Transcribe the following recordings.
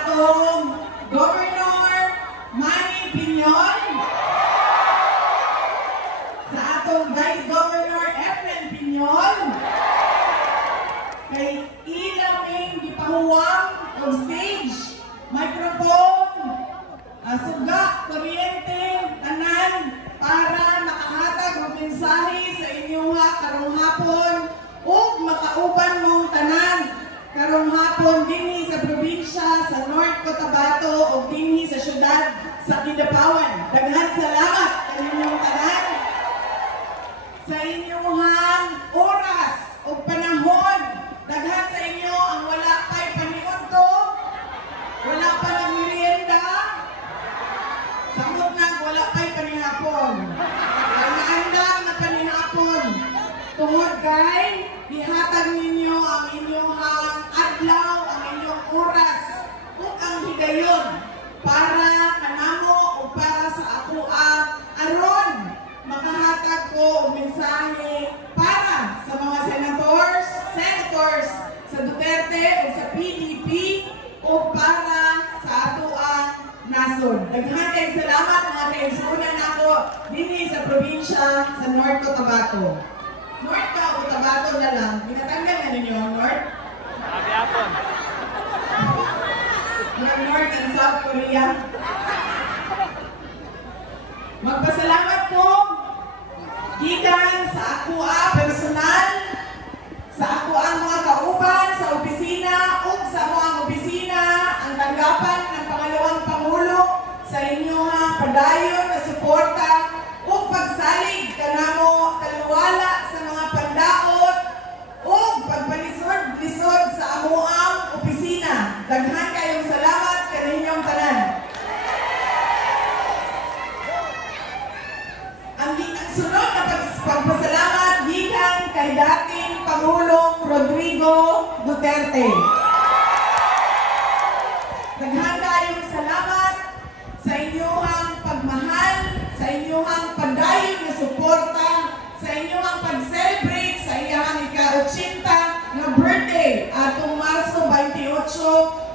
atong Governor Manny Piñon, sa atong Vice Governor Efren Piñon, kay ilaming gipahuwang og stage, microphone, suga, kuryente, tanan, para makahatag og mensahe sa inyong karong hapon ug makauban mong tanan karong hapon dinhi sa probinsya sa North Cotabato ug dinhi sa syudad sa Kidapawan. Daghan salamat kaninyong tanan sa inyong oras ug panahon. Daghan sa inyo ang wala pa'y paniudto, wala pa nagmerienda, samot na wala pa'y panihapon. Nagaandam na panihapon. Tungod kay ihatag ninyo ang inyong adlaw, ang inyong oras, ug ang higayon para kanamo o para sa ako aron makahatag ko og mensahe para sa mga senators sa Duterte o sa PDP o para sa ato ang nasod. Daghan kayong salamat mga kaigsunan nako dinhi sa probinsya sa North Cotabato. North ka o Cotabato na lang. Ginatanggal na ninyo ang North? Agyapon. North and South Korea. Magpasalamat ko gikan sa ako personal, sa ako ang mga kauban sa opisina ug sa mga opisina ang tanggapan ng pangalawang Pangulo sa inyo padayon na suporta ug pagsalig kanamo taliwala sa mga pandaot ug pagpalisod-lisod sa amoang opisina. Daghan kayong salamat kaninyong tanan. Ang sunod na pagpasalamat gikan kay dating Pangulong Rodrigo Duterte. Daghan kayong salamat sa inyong pagmahal, sa inyong padayon na suporta, sa inyong pag-celebrate sa iyang ika-80 na birthday atong Marso 28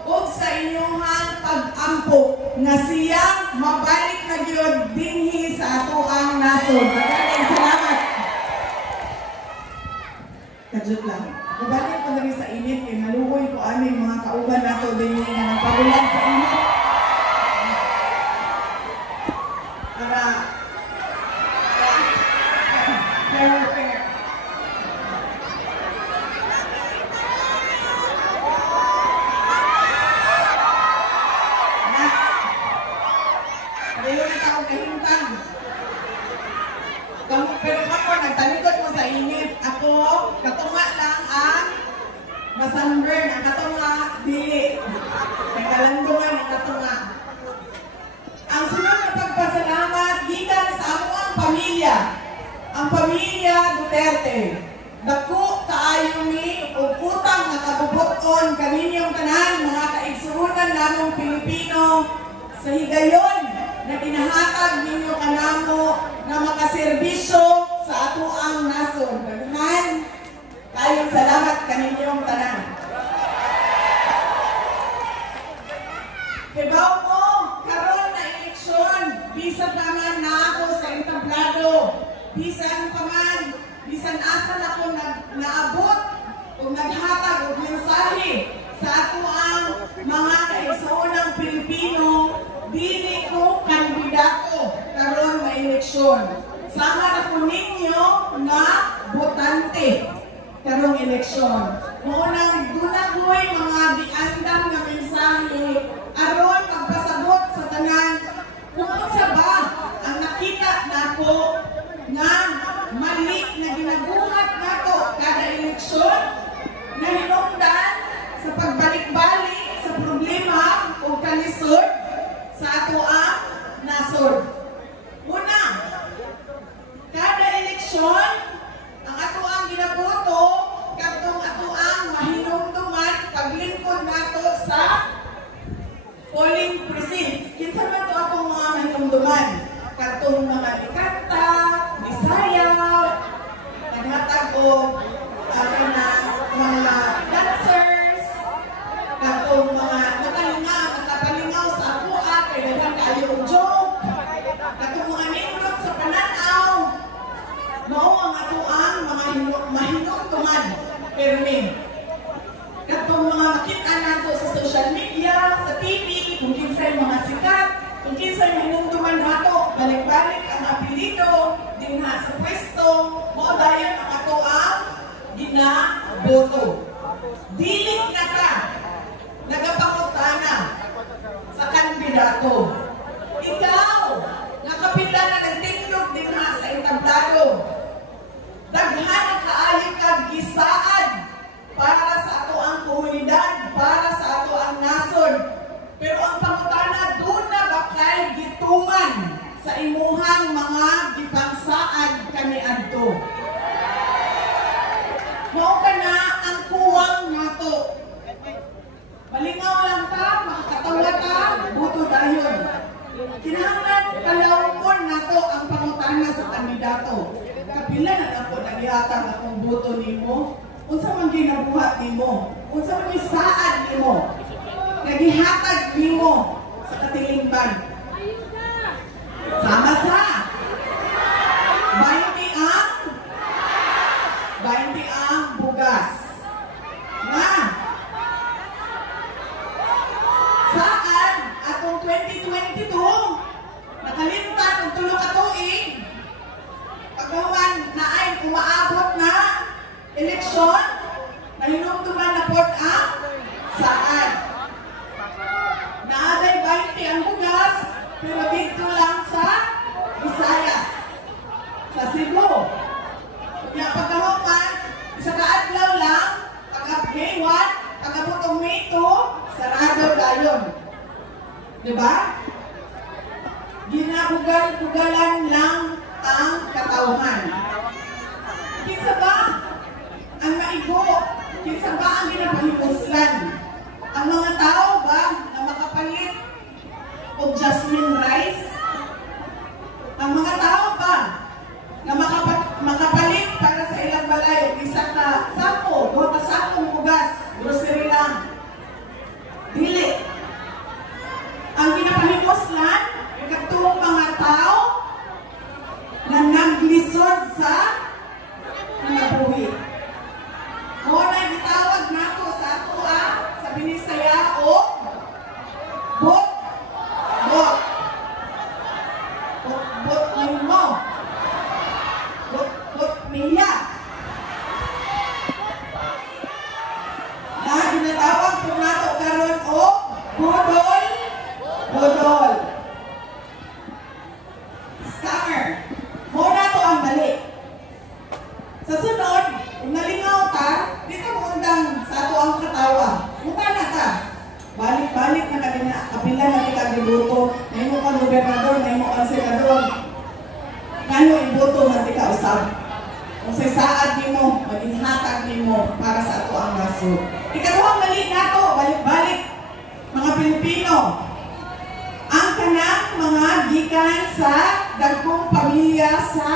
ug sa inyong pag-ampo nga siya mabalik na gyud dinhi sa ato ang nasod. Maraming salamat. Kadjut lang. Mabalik ko diri sa init kay maluoy ko aming mga kauban nato dinhi nga nagpagulan sa init. Para fair. Pero ako, nagtalikod mo sa init. Ako, katunga lang ang masunburn. Ang katunga, dili. May kalandungan ang katunga. Ang sunod na pagpasalamat, gikan sa among pamilya. Ang pamilya Duterte. Dako kaayo ni ug utang nga kabubuton kaninyong tanan mga kaigsuonan namong Pilipino sa higayon na ginahatag ninyo kanamo na makaserbisyo sa ato ang nasod. Daghan kayong salamat kaninyong tanan. Kibaw mo, karon na eleksyon, bisan naman na ako sa entablado, bisan pa man, bisan asa na ako naabot o naghatag o mensahe sa ato ang mga kaigsuonang Pilipino. Dili ko kandidato karon nga eleksyon. Sama na ko ninyo nga botante karong eleksyon. Munang dunagoy mga giandam nga mensahe aron magpasabot sa tanan kung unsa ba ang nakita nako nga mali na ginabuhat nato kada eleksyon na hinungdan sa pagbalik-balik sa problema o kalisod sa ato ang nasod. Una, kada eleksyon, ang ato ang ginaboto, katong ato ang mahinumduman paglingkod nato sa polling precinct. Kinsa man to atong mga mahinumduman? Katong mga Bikanta, Bisaya, naghatag o mga dancers, katong mga permi. Katong mga makita nato sa social media, sa TV, kung kinsay mga sikat, kung kinsay hinumduman nato, balik-balik ang apelido, dinha sa pwesto, mo dayon ang ato ang ginaboto. Dili na ka nagapangutana sa kandidato. Ikaw, nakapila na nagtindog dinha sa entablado. Daghan kaayo kag gisaad para sa ato ang komunidad, para sa ato ang nasod. Pero ang pangutana doon na baklay gituman sa imuhang mga gipangsaad kaniadto. Mao ka na ang kuwang nato. Malingaw lang ta, makakatawa ta, buto dayon. Kinahanglan kalawon nato ang pangutana sa kandidato. Kapila na ako nagihatag akong buto nimo. Unsa man ginabuhat nimo? Unsa man gisaad nimo? Nagihatag nimo sa katilingban. Sama sa 20 ang bugas. Nga saan atong 2022 nakalimtan og tulo ka tuig paghuman na ay umaabot na eleksyon, nahinumduman na pod ang saan. Naaday 20 ang bugas, pero dito lang sa Visayas, sa Cebu. Kaya pagkahuman, isa kaadlaw lang, pag-May 1, pagkabutong May 2, sarado dayon. Diba? Ginabugal-bugalan lang ang katauhan. Kinsa ba ang maigo? Kinsa ba ang ginapahimuslan? Ang mga tao ba na makapalit o jasmine rice? Ang mga tao ba na makapalit para sa ilang balay isa ka sako, duha ka sakong bugas, grocery lang? Dili. Ang ginapahimuslan katong mga tao na naglisod sa nabuhi. Muna gitawag nato sa ato sa Binisaya o bot. Bot. Bot nimo. Bot niya. Na ginatawag po nato karon o budol. Budol. Scammer. Muna to ang mali. Sa sunod, kung nalingaw ta, di ka maundang sa ato ang katawa. Muna na ka. Balik-balik na kanina, kapila na kita gibuto. May mo kang gobernador, may mo kang senador. Ngano ibuto na di ka usab. Kung sa saad ni mo, maging hatag ni mo para sa ato ang nasod. Ikaduhang mali na to, balik-balik. Mga Pilipino, ang kanang mga gikan sa dagkong pamilya sa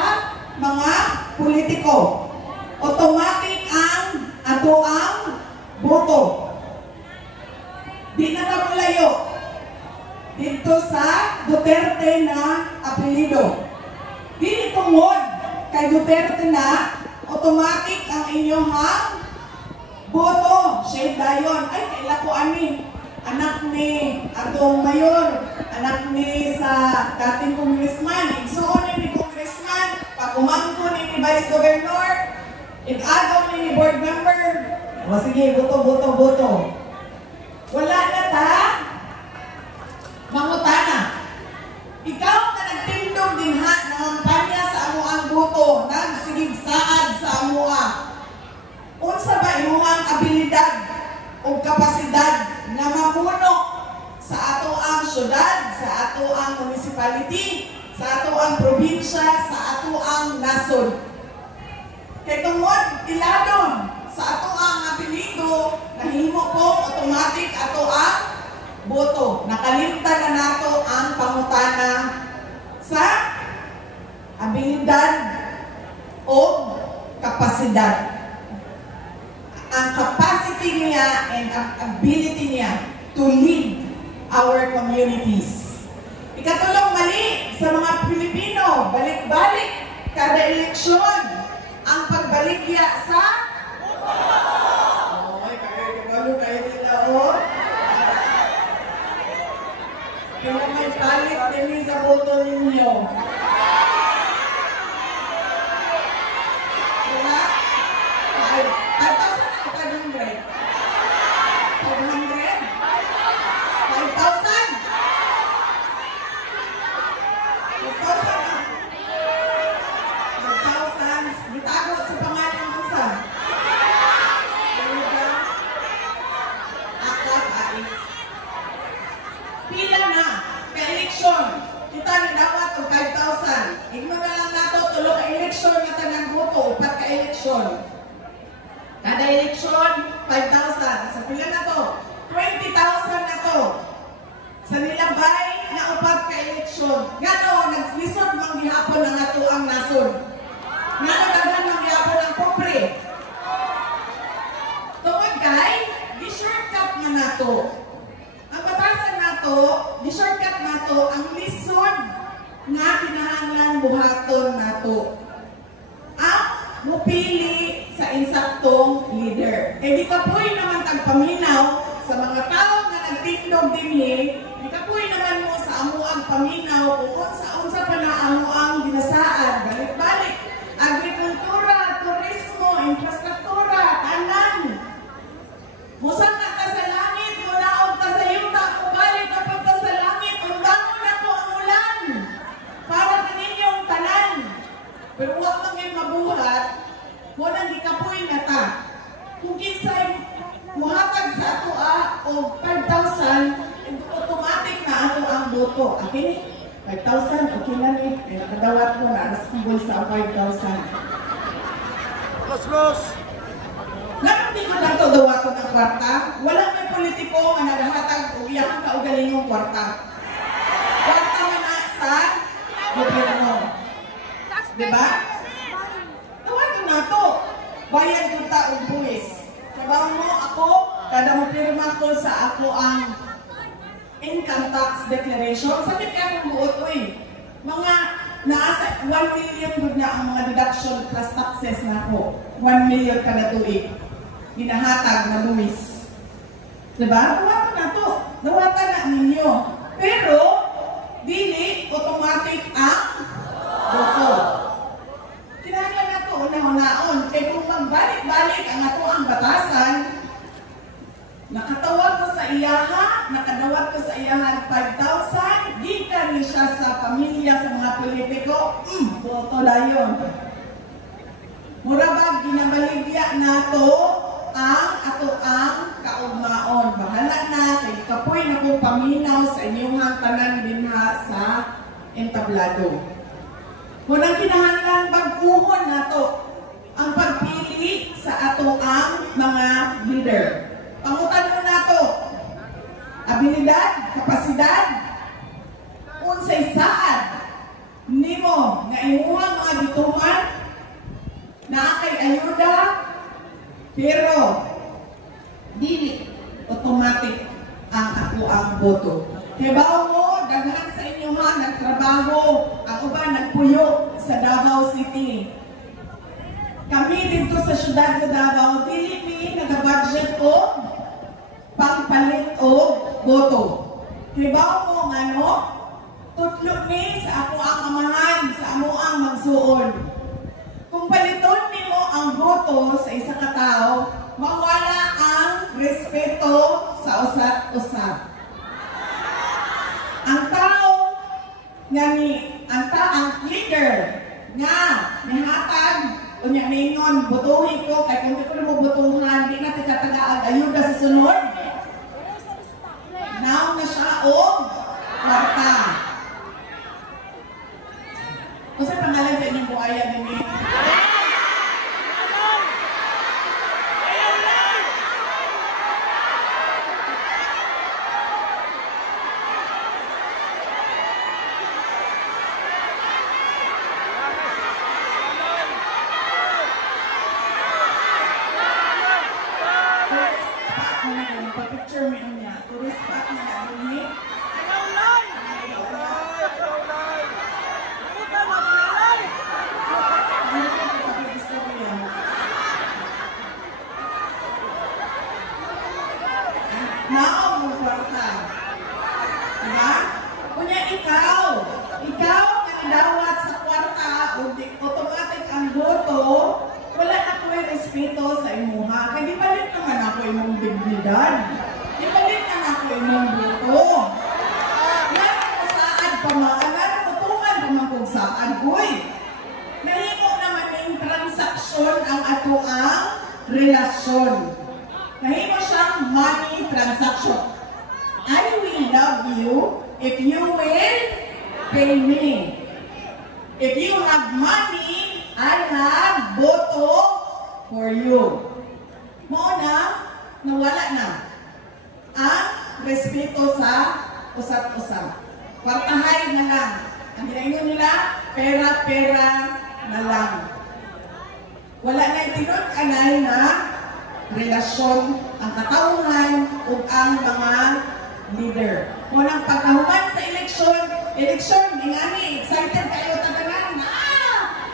mga politiko. Automatic ang ato ang boto. Di na kamulayo dito sa Duterte na apelido. Di tungod kay Duterte na automatic ang inyong boto. Siya dayon. Ay, kaila ko ani. Anak ni atong mayor, anak ni sa dating congressman, igsuon ni congressman, pag-umangko ni vice governor, ig-agaw ni board member. O sige, boto. Wala na ta, mangutana. Ikaw na nagtindog din ha, nangampanya sa amo ang boto, nagsigig saad sa amoa. Unsa ba imuhang abilidad o kapasidad na mamuno sa ato ang syudad, sa ato ang municipality, sa ato ang probinsya, sa ato ang nasod. Kay tungod iladon sa ato ang apelido, nahimo po automatic ato ang boto. Nakalimtan na nato ang pangutana sa abilidad o kapasidad. Ang capacity niya and ang ability niya to lead our communities. Ikatulong mali sa mga Pilipino, balik-balik kada eleksyon ang pagbaligya sa Kaya may palit din sa boto ninyo. Diba? 5,000 o 500? 500? 5,000? 5,000? Gitago sa pangalan mo sa? Pila na, ka-eleksyon, kita ni dapat o 5,000. Igno na lang nato, tulo ka-eleksyon na tanang boto, upat ka-eleksyon. Kada eleksyon, 5,000. Sa pila na to, 20,000 na to. Sa nilabay na upat ka-eleksyon. Gano, naglisod mang gihapon ang ato ang nasod. Gano, daghan mang gihapon ang popre. Tungod kay, di-shortcut na nato. Ang batasan nato, di-shortcut nato ang lisod nga kinahanglan buhaton nato. Ang mupili sa insaktong leader. Eh di kapoy naman tagpaminaw sa mga tao nga nagtindog dinhi, di kapoy naman mo sa amuang paminaw kung unsa pa na amuang ginasaan, balik-balik, agrikultura, turismo, infrastruktura, tanan. Musa ka sa langit, munaog ka sa yuta, balik kapag ka sa langit, undangon na po ang ulan para kaninyong tanan. Pero huwag lang yung mabuhat, muna gikapoy na ta. Kung kinsay muhatag sa ato o 5,000, automatic na ato ang boto. Okay? 5,000, okay na ni. Kaya nakadawat ko na, nasibol sa 5,000. Los! Lahat di ko lang ito dawaton ang kwarta. Wala may politiko nga naghahatag o iyakan ka o galingong kwarta. Kwarta nga na sa gobyerno. Diba? Dawaton na ito. Bayad ko ta o buwis. Sabaw mo ako, kada mo pirma ko sa ako ang income tax declaration. Sabi kaya kong buot, uy, mga nasa 1 million good na ang mga deduction plus taxes na ako. 1 million kada tuig. Hinahatag na buwis. Diba? Dawatan na to. Dawatan na ninyo. Pero, dili automatic ang boto. Kinahanglan na to una-unaon. Kaya kung magbalik-balik ang ato ang batasan, nakatawag ko sa iyaha, nakadawat ko sa iyaha 5,000, gikan ni siya sa pamilya, sa mga politiko, boto na yun. Murabag, ginabaligya na to ang ato ang kaugmaon. Bahala na, kay kapoy na kong paminaw sa inyong tanan dinha sa entablado. Munang kinahanglan baguhon na to ang pagpili sa ato ang mga leader. Pangutan mo na to, abilidad, kapasidad, unsay saad nimo nga imuhang mga bituman na kay ayuda, pero dili automatic ang ako ang boto. Kaya mo, daghan sa inyo ha, nagtrabaho, ang uban nagpuyo sa Davao City. Kami dito sa syudad sa Davao, dili mi nagabudget o pagpalit o boto. Kaya mo, ano, tutlo ni sa ako ang amahan, sa amo ang magsuon. Kung paliton nimo ang boto sa isa ka tao, mawala ang respeto sa usat-usat. Ang tao nga ang leader nga nihatag o niya mingon, botohin ko, kaya kung di ko na mo botohan, di natin katagaag ayuda sa sunod. Now na siya o kwarta. Kung sa pangalan sa inyong buhaya din eh. Picture mo niya. Tourist spot na namin. relasyon. Nahimo siyang money transaction. I will love you if you will pay me. If you have money, I have boto for you. Muna, nawala na ang respeto sa usap-usap. Kwartahay na lang. Ang ginaingon nila, pera-pera na lang. Wala na itinod-anay na relasyon ang katauhan o ang mga leader. Munang pagkahuman sa eleksyon, ingani, excited kayo taganan.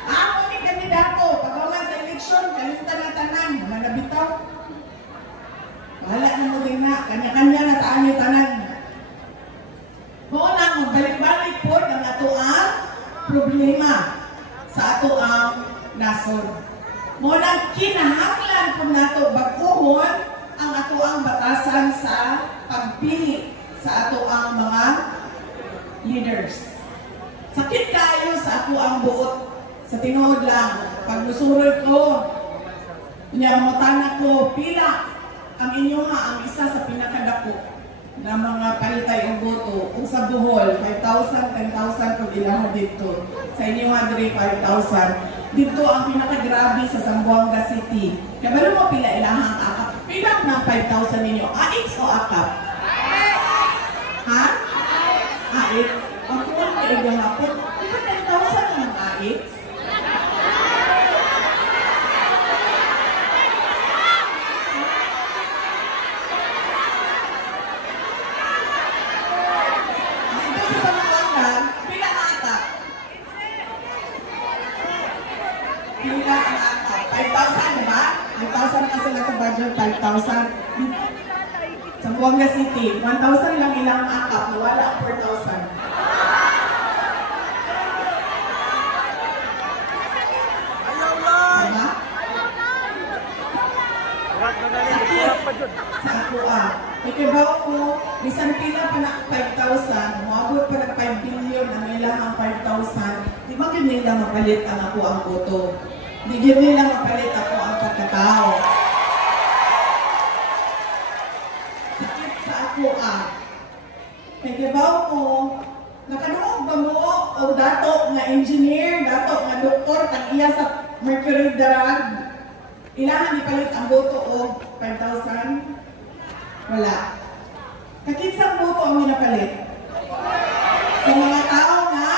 Ako ni kandidato, pagkahuman sa eleksyon, kalimtan na tanan, mga nabitaw. Wala na mo din na, kanya-kanya na taan yung tanan. Muna, magbalik-balik po ang ato ang problema sa ato ang nasod. Muna, kinahanglan po nato baguhon ang ato ang batasan sa pagpili sa ato ang mga leaders. Sakit kayo sa ato ang buot. Sa tinuod lang, pag musurod ko, niyamutan ko, pila ang inyo ang isa sa pinakadako na mga palitay ang boto. Kung sa Bohol, 5,000, 10,000 kung ilang dito. Sa inyo nga, 5,000. Dito ang pinakagrabe sa Zamboanga City. Kabalo mo pila ilahang akap. Pilang ng 5,000 ninyo? AX o akap? Ha? AX? Ang kuwan ka ilang ako. Di ba 10,000 ng AX? Pila ang akap. 5,000, diba? 5,000 kasi lang sa budget, 5,000. Sa Zamboanga City, 1,000 lang ilang akap, nawala ang 4,000. Diba? Sa ako ikibaw ko, bisan pila pa na 5,000, umabot pa na 5 billion ang ilang ang 5,000, di ba yun nila mapalit ang ako ang boto? Di yun nila mapalit ako ang pagkatao. Sakit sa ako ikibaw ko, nakanuog ba mo o dato na engineer, dato na doktor, tag-iya sa Mercury Drug, ilahan ipalit ang boto o 5,000? Wala. Kakinsang boto ang minapalit? Sa mga tao na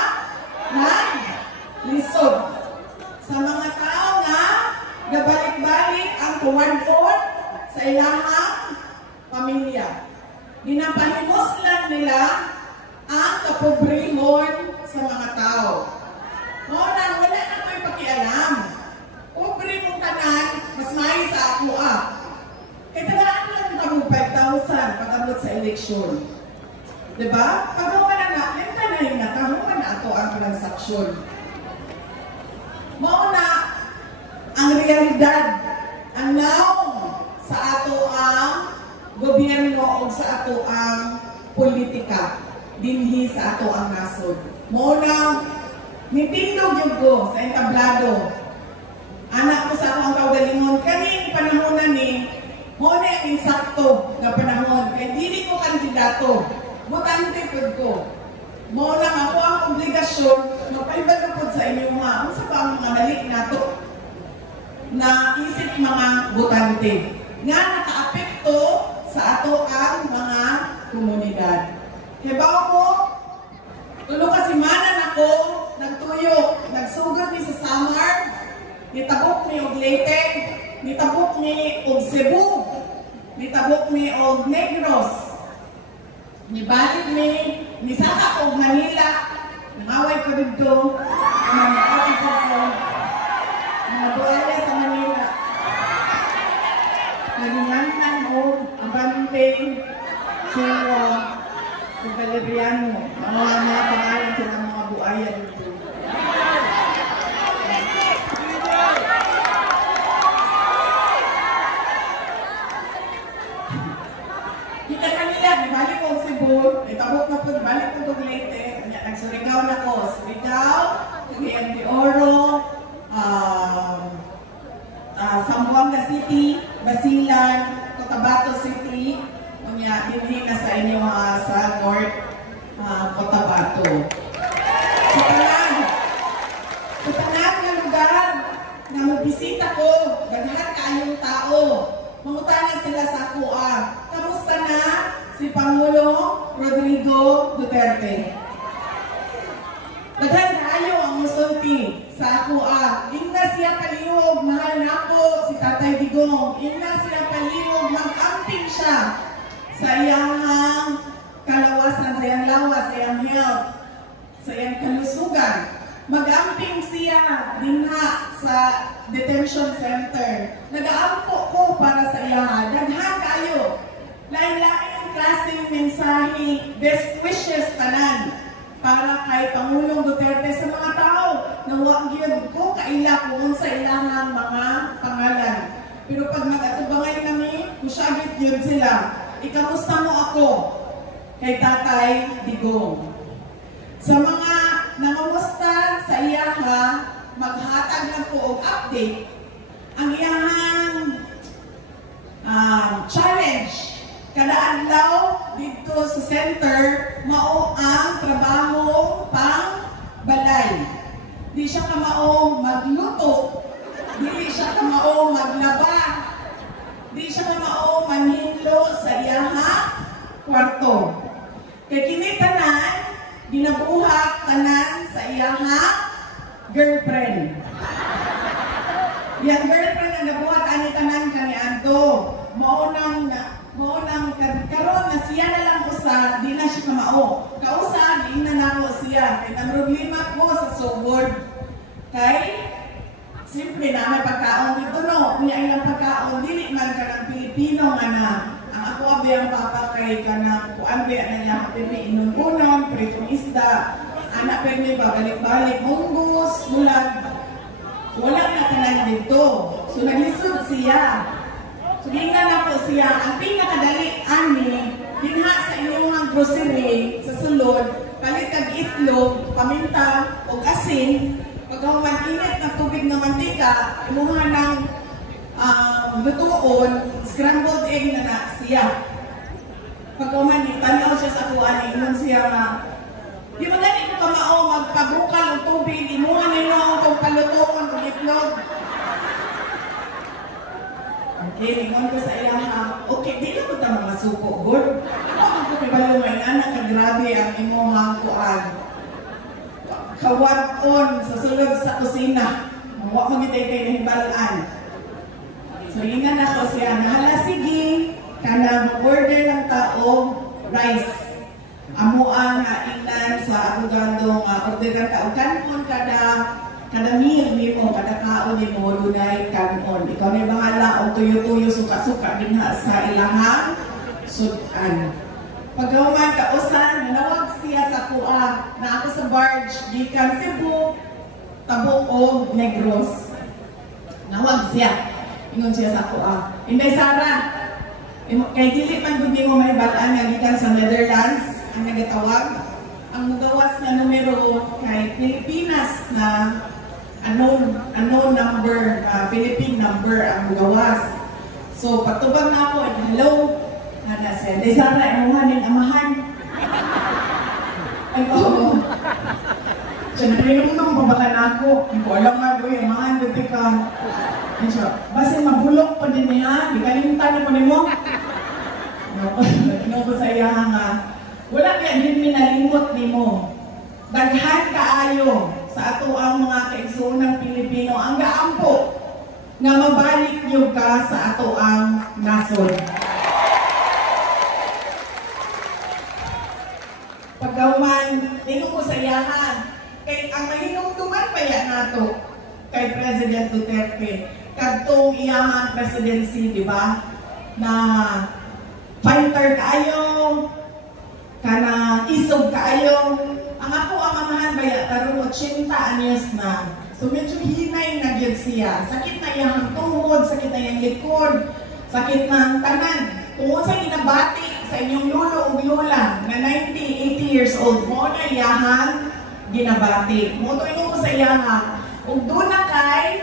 nag-lisod. Sa mga tao na nabalik-balik ang tuwan-on sa ilahang pamilya. Ginapahimos lang nila ang kapobrehon sa mga tao. Wala na ko'y pakialam. Pobre mong tanan, mas may sa ako Kaya tagaan lang kami 5,000 pag-abot sa eleksyon. Diba? Pag-awa na lenta na yung nakahuman na ito ang transaksyon. Mauna, ang realidad, ang naong sa ato ang gobyerno o sa ato ang politika, dinhi sa ato ang nasod. Mauna, nitindog yung ko sa entablado. Anak ko sa akong kaugalingon, kaning panahonan mo na yung insakto na panahon. Kaya hindi ko kandidato. Butante ko. Mo na ako ang obligasyon mapaibalupod sa inyo Ang sa pa mga mali na to na isip mga butante nga nakaapekto sa ato ang mga komunidad. Hibaw ko, tulo kasi manan ako, nagtuyo, nagsugod ni sa Samar, nitabok ni og Leyte, nitabok ni og Cebu, nitabok ni og Negros, nibalik ni Saka og Manila, nangaway ko dito, mga buwala sa Manila. Naginlantan mo, Abante, Chua, kung Valeriano, mga pangalan sa mga buaya dito. Kita kanila, balik ko Cebu, itabok na po, balik ko itong Leyte, nagsurigaw na ko, Surigao, Cagayan de Oro, Zamboanga City, Basilan, Cotabato City, unya dinhi na sa inyo sa North Cotabato. Sa tanan nga lugar na magbisita ko, daghan kaayong tao. Mangutana sila sa kuha. Kamusta na si Pangulo Rodrigo Duterte? Daghan kaayo ang musulti sa kuha. Ingna siya kalihog, mahal na ko si Tatay Digong. Ingna siya kalihog, mag-amping siya sa iyang kalawasan, sa iyang lawas, sa iyang health, sa iyang kalusugan. Mag-amping siya dinha sa detention center. Nag-aampo ko para sa iya. Daghan kayo. Lain-lain klaseng mensahe, best wishes tanan para kay Pangulong Duterte sa mga tao na wag gyud ko kaila kung sa ilang mga pangalan. Pero pag mag-atubangay kami, kusyagit yun sila. Ikamusta mo ako kay Tatay Digong? Sa mga nangamusta sa iyaha, maghatag na po og update. Ang iyahang challenge kada adlaw dito sa center mao ang trabaho pang balay. Di siya kamao magluto, dili siya kamao maglaba, di siya kamao manhilo sa iyaha kwarto. Kay kini tanan ginabuhat tanan sa iyaha girlfriend. Yang girlfriend ang nabuhat ani tanan kani adto. Mao nang karon na siya na lang usa, di na siya kamao. Kausa di na nako siya. Kay nang problema ko sa sugod. Kay simple na may pagkaon dito no. Kunya ilang pagkaon dili man ka ng Pilipino nga na. Ang ako abi ang papa kay kanang kuan ba na niya pirmi inununon, pritong isda. Anak pirmi babalik-balik munggos, mulag. Wala na tanan dito. So naglisod siya. So gingan na po siya. Ang pinakadali ani dinha sa inyong grocery sa sulod, palit kag itlog, paminta ug asin. Pagkahuman init na tubig na mantika, imuha ng lutuon, scrambled egg na siya. Pagkahuman tanaw siya sa kuan, ingon siya nga di ba gani ko kamao magpabukal og tubig, imuha ninyo ang palutuon ug itlog. Okay, lingon ko sa iyaha. Okay, di na ko ta mga suko, good. Ako ko pibalo may anak ka grabe ang imuhang kuan. Kawad-on sa sulod sa kusina. Wa magitay kay nahibalaan. So lingan na ko siya, nahala sige, kanang order ng tao, rice. Amo ang ingnan sa abogado nga orderan ka og kanon kada meal nimo, kada kaon nimo dunay kanon. Ikaw ni bahala og tuyo-tuyo suka-suka dinha sa ilahang sudan. Pagkahuman ka usan, nawag siya sa kuha na ako sa barge gikan Cebu, Tabuk o Negros. Nawag siya. Ingon siya sa kuha. Inday Sara, kay dili man gud nimo mahibalaan nga gikan sa Netherlands ang nagatawag. Ang mugawas na numero kay Pilipinas na unknown number, Philippine number ang mugawas. So patubag na ako, hello, ana siya. Inday Sara, imuhanin amahan. Ay, oo. Siyempre, yung nang babakan ako, hindi ko alam nga, uy, amahan, dati ka. Yan siya, basta mabulok pa din niya, di kalimtan mo ni mo. Ano ko sa iya nga, wala kaya din minalimot ni mo. Daghan kaayo sa ato ang mga kaigsuunang Pilipino ang gaampo nga mabalik yung ka sa ato ang nasod. Pagkahuman, tingin ko sa iyahan, kay ang mahinungtungan pa yan nato kay President Duterte. Kadtong iyahan presidency, di ba? Na fighter kaayo, kana isog kaayo. Ang ako ang amahan baya, tarong 80 anyos na. So medyo hinay na gyud siya. Sakit na iyang tuhod, sakit na iyang likod, sakit na tanan. Kung sa ginabati sa inyong lolo o lola na 90, 80 years old, mo na iyahan ginabati. Mo to ko sa iyahan. Ug doon na kay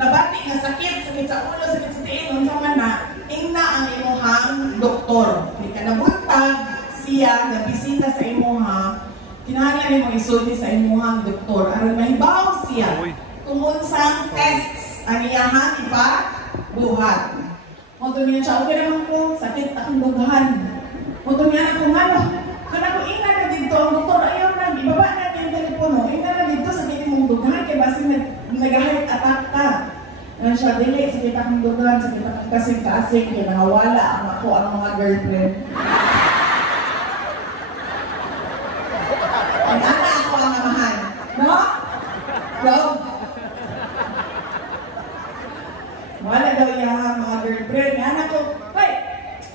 nabati nga sakit sa ulo, sakit sa tiin, unsa man na, ingna ang imuhang doktor. Di ka nabuntag siya na bisita sa imuha, kinahanglan mo isulti sa imuhang doktor. Aron mahibaw siya kung unsang tests ang iyahang ipabuhat. Moto niya siya, okay naman ko, sakit akong dugahan. Moto niya ako nga, kana ko ina na dito, ang doktor, ayaw na, ibaba natin yung telepono, ina na dito, sakit mong dugahan, kaya basi nag-heart attack ka. Ano siya, dili, sakit akong dugahan, sakit akong kasing-kasing, kaya nakawala ako ang mga girlfriend. Ang ana ako ang amahan. No? No? Wala daw yung mga girlfriend. Anak ko,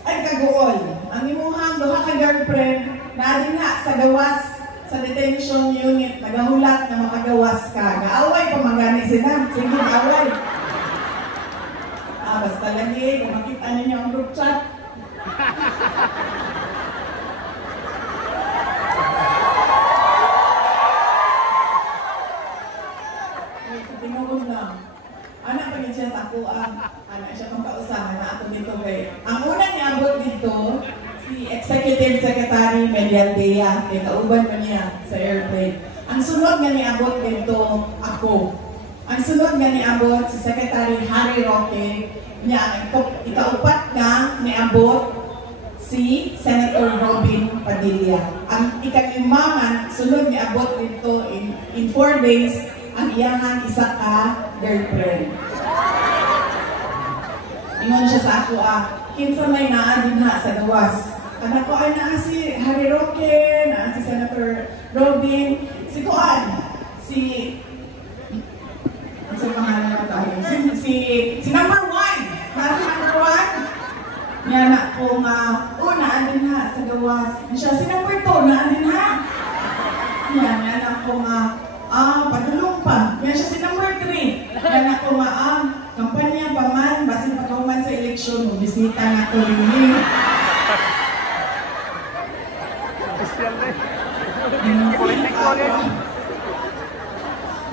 ay kaguol. Ang imuhang duha ka girlfriend, naadin nga sa gawas, sa detention unit, nagahulat na makagawas ka. Gaaway, pamagani sila. Sige, gaaway. Basta lagi, kung makita ninyo ang group chat. Tinugod lang. Anak pa siya sa ako, anak siya pang kausahan na ako dito kay. Ang una niya abot dito, si Executive Secretary Medialdea, kay kauban pa niya sa airplane. Ang sunod nga niabot dito, ako. Ang sunod nga niabot, si Secretary Harry Roque, niya, ikaupat nga niabot, si Senator Robin Padilla. Ang ikalimangan, sunod niabot dito in 4 days, ang iyahan isa ka girlfriend. Ingon siya sa ako, kinsa may naadin ha sa gawas. Anak ko ay naa si Harry Roque, naa si Senator Robin, si Kuan, ang sa pangalan na tayo, si number 1, naa si number 1. Yan ako naadin ha sa gawas. Siya, si number 2, naadin ha. Yan ako padulong pa. Yan siya si number 3. Yan ako kampanya pa man, basin pagkauman sa eleksyon, bisita na ko rin.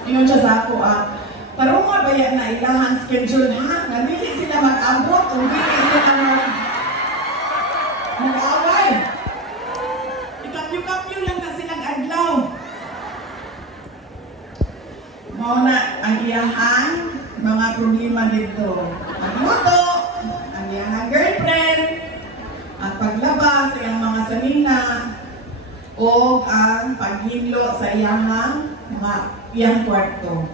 Ingon siya sa ako, parang nga ba yan na ilahang schedule ha? Nandili sila mag-abot, kung dili sila mag-away. Ikapyo-kapyo lang na silang adlaw. Mauna ang iyahang mga problema dito. Ang moto, ang iyahang girlfriend, at paglabas sa iyang mga sanina, o ang paghilo sa iyahang kwarto.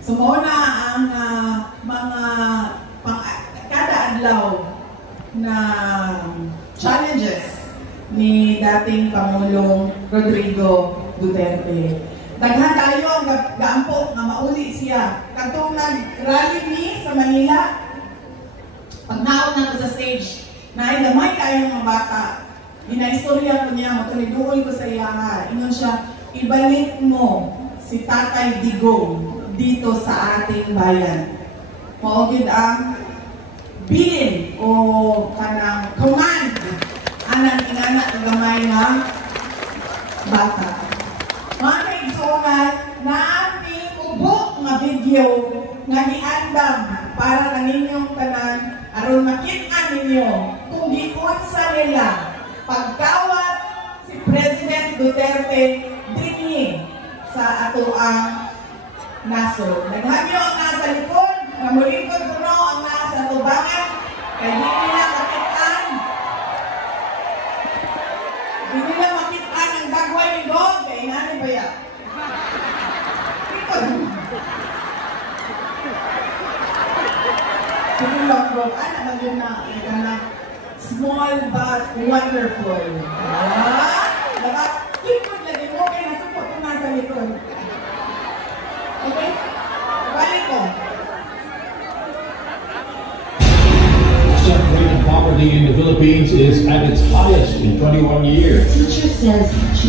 So mauna ang mga kada adlaw na challenges ni dating Pangulong Rodrigo Duterte. Daghan tayo ang gaampo nga mauli siya. Katong nag-rally ni sa Manila, pag naon na sa stage, na damay kayo mga bata, ginaistorya ko niya, matuniduol ko sa iya, ingon siya, ibalik mo si Tatay Digong dito sa ating bayan. Maugid ang bilin o kanang command anang inanak ng gamay na bata. Mga kaigsonan na ating ubok nga video nga giandam para na ninyong tanan aron makita ninyo kung giunsa nila pagkawat si President Duterte dinhi sa atoang nasod. Naghagyo ang nasa likod, namulingkod kuno ang nasa tubangan, kaya di nila makitaan. Di nila makitaan ang dagway ni God, kaya inani ba yan? Likod. Sinulong bro, ano yun na, small but wonderful. Diba? Likod lagi mo, kaya nasupot ko nasa likod. Okay? Balik ko. Rate of poverty in the Philippines is at its highest in 21 years. Teacher says she